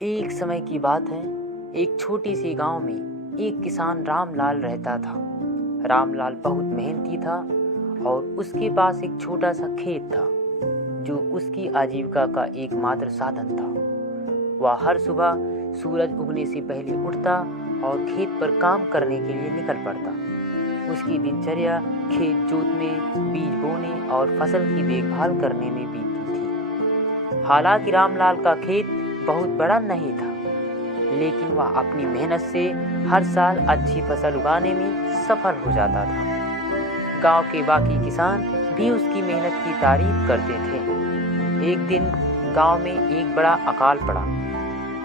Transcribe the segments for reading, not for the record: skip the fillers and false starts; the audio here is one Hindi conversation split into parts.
एक समय की बात है। एक छोटी सी गांव में एक किसान रामलाल रहता था। रामलाल बहुत मेहनती था और उसके पास एक छोटा सा खेत था जो उसकी आजीविका का एकमात्र साधन था। वह हर सुबह सूरज उगने से पहले उठता और खेत पर काम करने के लिए निकल पड़ता। उसकी दिनचर्या खेत जोतने, बीज बोने और फसल की देखभाल करने में बीतती थी। हालांकि रामलाल का खेत बहुत बड़ा नहीं था, लेकिन वह अपनी मेहनत से हर साल अच्छी फसल उगाने में सफल हो जाता था। गांव के बाकी किसान भी उसकी मेहनत की तारीफ करते थे। एक दिन गांव में एक बड़ा अकाल पड़ा।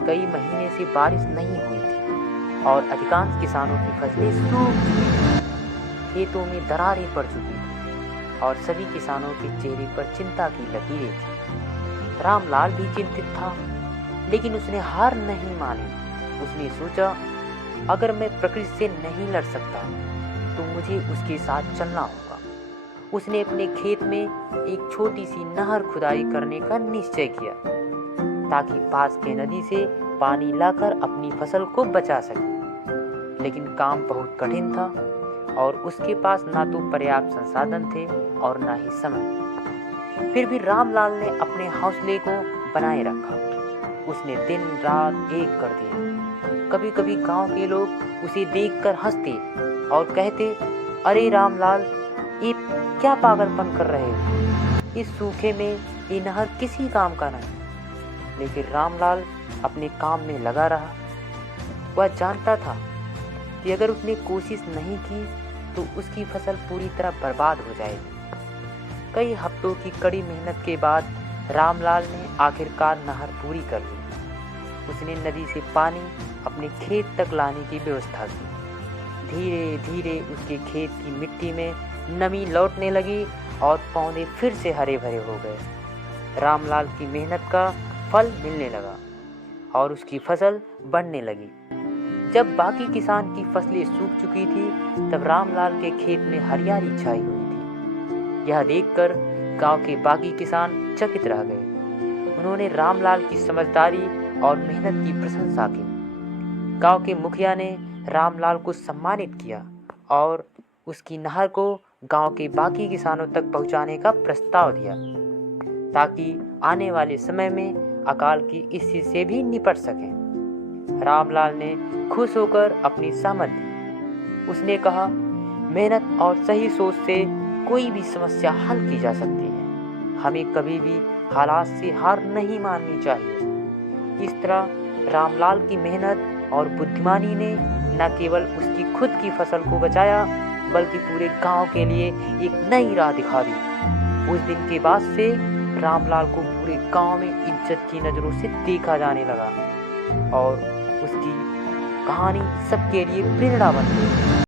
कई महीने से बारिश नहीं हुई थी और अधिकांश किसानों की फसलें सूख चुकी थी। खेतों में दरारें पड़ चुकी थी और सभी किसानों के चेहरे पर चिंता की लकीरें थी। रामलाल भी चिंतित था, लेकिन उसने हार नहीं मानी। उसने सोचा, अगर मैं प्रकृति से नहीं लड़ सकता तो मुझे उसके साथ चलना होगा। उसने अपने खेत में एक छोटी सी नहर खुदाई करने का निश्चय किया ताकि पास के नदी से पानी लाकर अपनी फसल को बचा सके। लेकिन काम बहुत कठिन था और उसके पास ना तो पर्याप्त संसाधन थे और ना ही समय। फिर भी रामलाल ने अपने हौसले को बनाए रखा। उसने दिन रात एक कर दिया। कभी कभी गांव के लोग उसे देखकर हंसते और कहते, अरे रामलाल, ये क्या पागलपन कर रहे हो? इस सूखे में ये नहर किसी काम का नहीं। लेकिन रामलाल अपने काम में लगा रहा। वह जानता था कि अगर उसने कोशिश नहीं की तो उसकी फसल पूरी तरह बर्बाद हो जाएगी। कई हफ्तों की कड़ी मेहनत के बाद रामलाल ने आखिरकार नहर पूरी कर ली। उसने नदी से पानी अपने खेत तक लाने की व्यवस्था की। धीरे धीरे उसके खेत की मिट्टी में नमी लौटने लगी और पौधे फिर से हरे भरे हो गए। रामलाल की मेहनत का फल मिलने लगा और उसकी फसल बढ़ने लगी। जब बाकी किसान की फसलें सूख चुकी थी, तब रामलाल के खेत में हरियाली छाई हुई थी। यह देखकर गांव के बाकी किसान चकित रह गए। उन्होंने रामलाल की समझदारी और मेहनत की प्रशंसा की। गांव के मुखिया ने रामलाल को सम्मानित किया और उसकी नहर को गांव के बाकी किसानों तक पहुंचाने का प्रस्ताव दिया ताकि आने वाले समय में अकाल की स्थिति से भी निपट सके। रामलाल ने खुश होकर अपनी सहमत दी। उसने कहा, मेहनत और सही सोच से कोई भी समस्या हल की जा सकती है। हमें कभी भी हालात से हार नहीं माननी चाहिए। इस तरह रामलाल की मेहनत और बुद्धिमानी ने न केवल उसकी खुद की फसल को बचाया, बल्कि पूरे गांव के लिए एक नई राह दिखा दी। उस दिन के बाद से रामलाल को पूरे गांव में इज्जत की नज़रों से देखा जाने लगा और उसकी कहानी सबके लिए प्रेरणा बन गई।